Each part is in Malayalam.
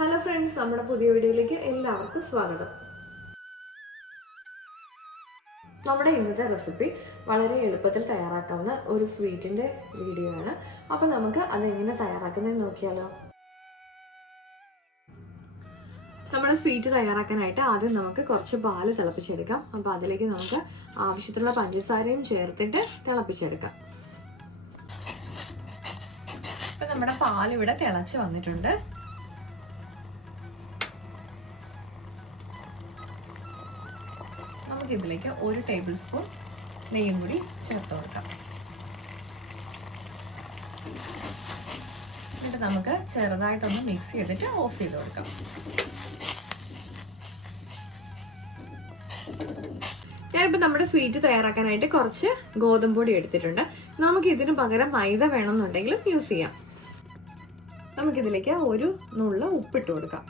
ഹലോ ഫ്രണ്ട്സ്, നമ്മുടെ പുതിയ വീഡിയോയിലേക്ക് എല്ലാവർക്കും സ്വാഗതം. നമ്മുടെ ഇന്നത്തെ റെസിപ്പി വളരെ എളുപ്പത്തിൽ തയ്യാറാക്കാവുന്ന ഒരു സ്വീറ്റിൻ്റെ വീഡിയോ ആണ്. അപ്പോൾ നമുക്ക് അതെങ്ങനെ തയ്യാറാക്കുന്നതെന്ന് നോക്കിയാലോ. നമ്മുടെ സ്വീറ്റ് തയ്യാറാക്കാനായിട്ട് ആദ്യം നമുക്ക് കുറച്ച് പാല് തിളപ്പിച്ചെടുക്കാം. അപ്പോൾ അതിലേക്ക് നമുക്ക് ആവശ്യത്തിനുള്ള പഞ്ചസാരയും ചേർത്തിട്ട് തിളപ്പിച്ചെടുക്കാം. അപ്പം നമ്മുടെ പാലിവിടെ തിളച്ച് വന്നിട്ടുണ്ട്. നമുക്കിതിലേക്ക് 1 ടേബിൾ സ്പൂൺ നെയ്യും കൂടി ചേർത്ത് കൊടുക്കാം. എന്നിട്ട് നമുക്ക് ചെറുതായിട്ടൊന്ന് മിക്സ് ചെയ്തിട്ട് ഓഫ് ചെയ്ത് കൊടുക്കാം. ഞാനിപ്പോൾ നമ്മുടെ സ്വീറ്റ് തയ്യാറാക്കാനായിട്ട് കുറച്ച് ഗോതമ്പ് പൊടി എടുത്തിട്ടുണ്ട്. നമുക്ക് ഇതിന് പകരം മൈദ വേണമെന്നുണ്ടെങ്കിലും യൂസ് ചെയ്യാം. നമുക്കിതിലേക്ക് ഒരു നുള്ള ഉപ്പിട്ട് കൊടുക്കാം.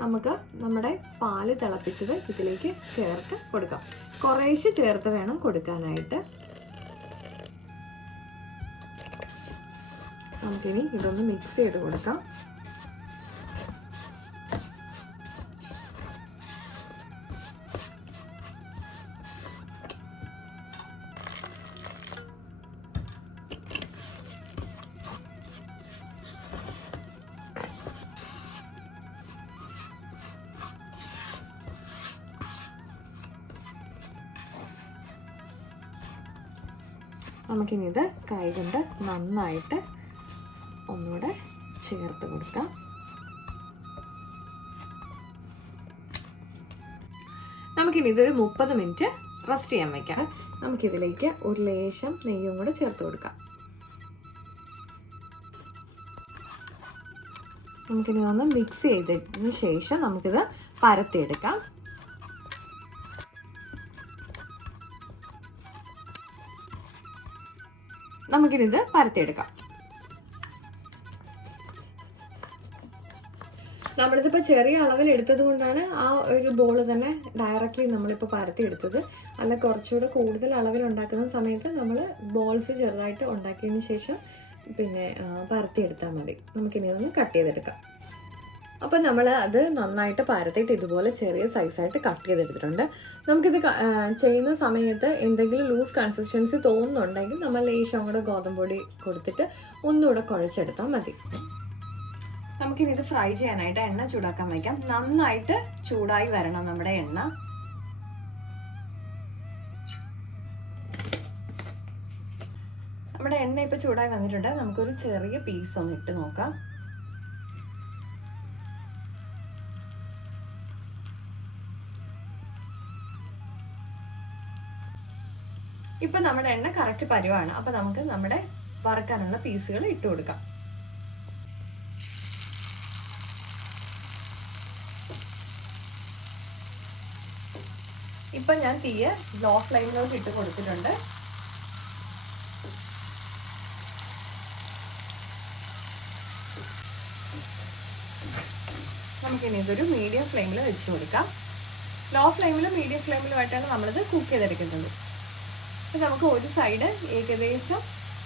നമുക്ക് നമ്മുടെ പാല് തിളപ്പിച്ചത് ഇതിലേക്ക് ചേർത്ത് കൊടുക്കാം. കുറേശ്ശെ ചേർത്ത് വേണം കൊടുക്കാനായിട്ട്. നമുക്കിനി ഇതൊന്ന് മിക്സ് ചെയ്ത് കൊടുക്കാം. നമുക്കിനി ഇത് കൈ കൊണ്ട് നന്നായിട്ട് ഒന്നുകൂടെ ചേർത്ത് കൊടുക്കാം. നമുക്കിനി ഇതൊരു 30 മിനിറ്റ് റെസ്റ്റ് ചെയ്യാൻ വയ്ക്കാം. നമുക്കിതിലേക്ക് ഒരു ലേശം നെയ്യും കൂടെ ചേർത്ത് കൊടുക്കാം. നമുക്കിനി ഒന്ന് മിക്സ് ചെയ്തതിന് ശേഷം നമുക്കിത് പരത്തിയെടുക്കാം. നമുക്കിത് പരത്തിയെടുക്കാം. നമ്മളിതിപ്പോൾ ചെറിയ അളവിൽ എടുത്തത് കൊണ്ടാണ് ആ ഒരു ബോൾ തന്നെ ഡയറക്റ്റ്ലി നമ്മളിപ്പോൾ പരത്തിയെടുത്തത്. അല്ല, കുറച്ചുകൂടെ കൂടുതൽ അളവിൽ ഉണ്ടാക്കുന്ന സമയത്ത് നമ്മൾ ബോൾസ് ചെറുതായിട്ട് ഉണ്ടാക്കിയതിന് ശേഷം പിന്നെ പരത്തിയെടുത്താൽ മതി. നമുക്കിനി ഒന്ന് കട്ട് ചെയ്തെടുക്കാം. അപ്പോൾ നമ്മൾ അത് നന്നായിട്ട് പരത്തിയിട്ട് ഇതുപോലെ ചെറിയ സൈസായിട്ട് കട്ട് ചെയ്തെടുത്തിട്ടുണ്ട്. നമുക്കിത് ചെയ്യുന്ന സമയത്ത് എന്തെങ്കിലും ലൂസ് കൺസിസ്റ്റൻസി തോന്നുന്നുണ്ടെങ്കിൽ നമ്മൾ ലേശം കൂടെ ഗോതമ്പ് പൊടി കൊടുത്തിട്ട് ഒന്നുകൂടെ കുഴച്ചെടുത്താൽ മതി. നമുക്കിനി ഇത് ഫ്രൈ ചെയ്യാനായിട്ട് എണ്ണ ചൂടാക്കാൻ വയ്ക്കാം. നന്നായിട്ട് ചൂടായി വരണം നമ്മുടെ എണ്ണ. നമ്മുടെ എണ്ണ ഇപ്പോൾ ചൂടായി വന്നിട്ടുണ്ട്. നമുക്കൊരു ചെറിയ പീസ് ഒന്ന് ഇട്ട് നോക്കാം. ഇപ്പൊ നമ്മുടെ എണ്ണ കറക്റ്റ് പരുവാണ്. അപ്പൊ നമുക്ക് നമ്മുടെ വറുക്കാനുള്ള പീസുകൾ ഇട്ട് കൊടുക്കാം. ഇപ്പൊ ഞാൻ തീയെ ലോ ഫ്ലെയിമിലോട്ട് ഇട്ട് കൊടുത്തിട്ടുണ്ട്. നമുക്കിനി ഇതൊരു മീഡിയം ഫ്ലെയിമിൽ വെച്ച് കൊടുക്കാം. ലോ ഫ്ലെയിമിലും മീഡിയം ഫ്ലെയിമിലുമായിട്ടാണ് നമ്മളിത് കുക്ക് ചെയ്തെടുക്കുന്നത്. നമുക്ക് ഒരു സൈഡ് ഏകദേശം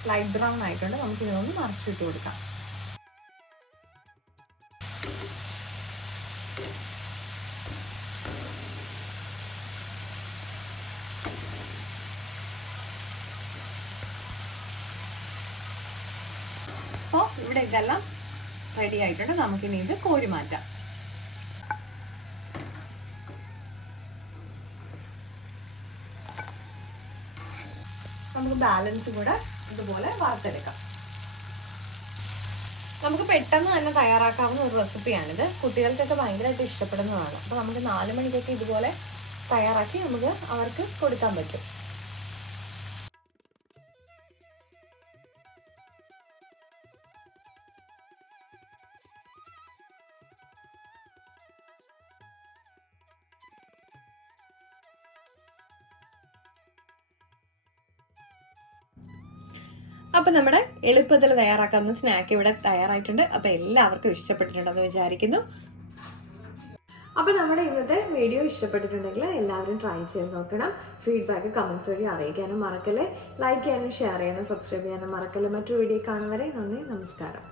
ലൈറ്റ് ബ്രൗൺ ആയിട്ടുണ്ട്. നമുക്ക് ഇതൊന്ന് മറിച്ചിട്ട് കൊടുക്കാം. അപ്പോൾ ഇവിടെ ഇതെല്ലാം റെഡി ആയിട്ടുണ്ട്. നമുക്കിനി ഇത് കോരി മാറ്റാം. നമുക്ക് ബാലൻസ് കൂടെ ഇതുപോലെ വറുത്തെടുക്കാം. നമുക്ക് പെട്ടെന്ന് തന്നെ തയ്യാറാക്കാവുന്ന ഒരു റെസിപ്പിയാണിത്. കുട്ടികൾക്കൊക്കെ ഭയങ്കരമായിട്ട് ഇഷ്ടപ്പെടുന്നതാണ്. അപ്പോൾ നമുക്ക് 4 മണിക്കൊക്കെ ഇതുപോലെ തയ്യാറാക്കി നമുക്ക് അവർക്ക് കൊടുക്കാൻ പറ്റും. അപ്പം നമ്മുടെ എളുപ്പത്തിൽ തയ്യാറാക്കാവുന്ന സ്നാക്ക് ഇവിടെ തയ്യാറായിട്ടുണ്ട്. അപ്പം എല്ലാവർക്കും ഇഷ്ടപ്പെട്ടിട്ടുണ്ടെന്ന് വിചാരിക്കുന്നു. അപ്പോൾ നമ്മുടെ ഇന്നത്തെ വീഡിയോ ഇഷ്ടപ്പെട്ടിട്ടുണ്ടെങ്കിൽ എല്ലാവരും ട്രൈ ചെയ്ത് നോക്കണം. ഫീഡ്ബാക്ക് കമൻസ് വഴി അറിയിക്കാനും മറക്കല്ലേ. ലൈക്ക് ചെയ്യാനും ഷെയർ ചെയ്യാനും സബ്സ്ക്രൈബ് ചെയ്യാനും മറക്കല്ലേ. മറ്റൊരു വീഡിയോ കാണും വരെ നന്ദി, നമസ്കാരം.